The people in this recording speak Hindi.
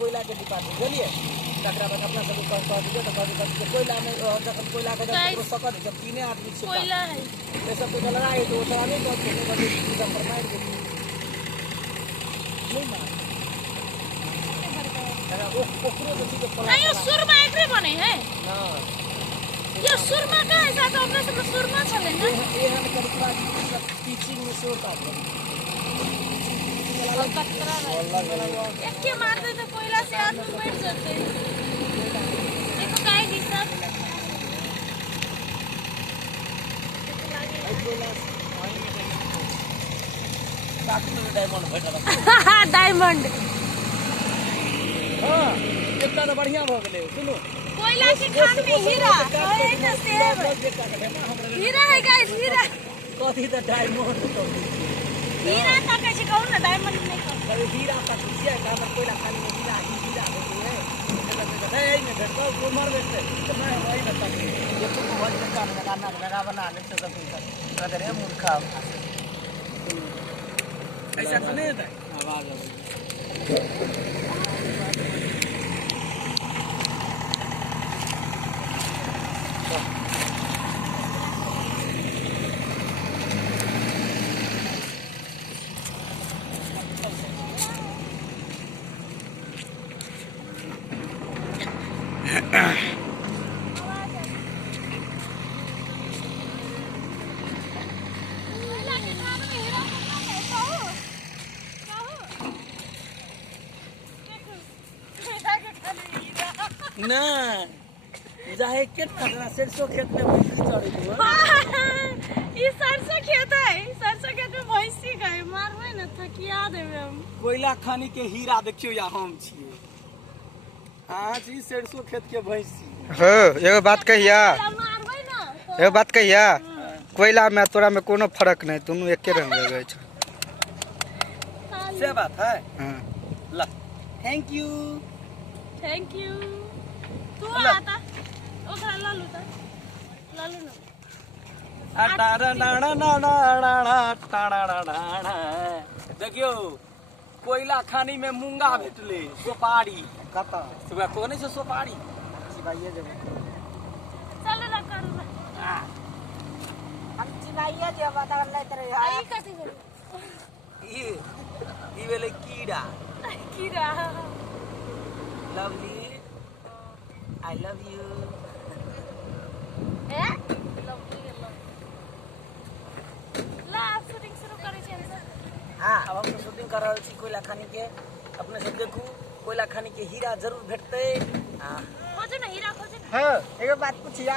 कोयला के डिपार्टमेंट चलिए तकरा बाद अपना सब कह दियो तो कह कोयला में जब कोयला का जब सकत जब 3 आदमी से कोयला है ये सब तो चल रहा है तो वो तो नहीं बहुत छोटे बड़े एकदम फरमाइश दे नहीं मार अरे वो ओकरो तो ठीक है नहीं सुरमा एकरे बने है ना ये सुरमा का है साथ अपना सब सुरमा चले ना ये हम कल्पना टीचिंग में सोता है एक के मारते तो कोयला से आदमी बैठ जाते देखो काय दी सब डायमंड भेटा डायमंड हां एकटा तो बढ़िया भ गेलै सुनो कोयला के खान में हीरा है ना सेब हीरा है गाइस हीरा कथि त डायमंड तो हीरा का कैसे कहूं ना डायमंड नहीं कहूं हीरा पतिया का कोयला खाली में हीरा होती है नहीं नहीं भेटो उमर में से मैं वही बता ये तो बहुत काम लगा बना लेते सब कुछ अरे मूर्खा ऐसा तो नहीं होता आवाज ना जाहे कितना सरसों खेत में भैंसी चढ़ी थी ये सरसों खेत है सरसों खेत में भैंसी गए मारवे ना थकिया देबे हम कोयला खानी के हीरा देखियो या हम छिए आज ई सरसों खेत के भैंसी हो एगो बात कहिया मारवे ना एगो बात कहिया कोयला में तोरा में कोनो फर्क नहीं दोनों एके रंग लगे छ से बात है हां ला थैंक यू तू आता ओकरा लालू ना देखियो कोयला खानी में मूंगा भेटले सुपारी कता सुबह कोने से सुपारी सिवाइए जब चल ना करू हम चिनाइया जे बता ले तेरे आई कथि भेल ई वेले कीड़ा लवली आई लव यू ए ला शूटिंग शुरू करे छै हाँ अब हम शूटिंग कर रहे छी कोयला खानी के अपने सब देखू कोयला खानी के हीरा जरूर भेटते खोजो ना हीरा खोजो हां एगो बात पूछिया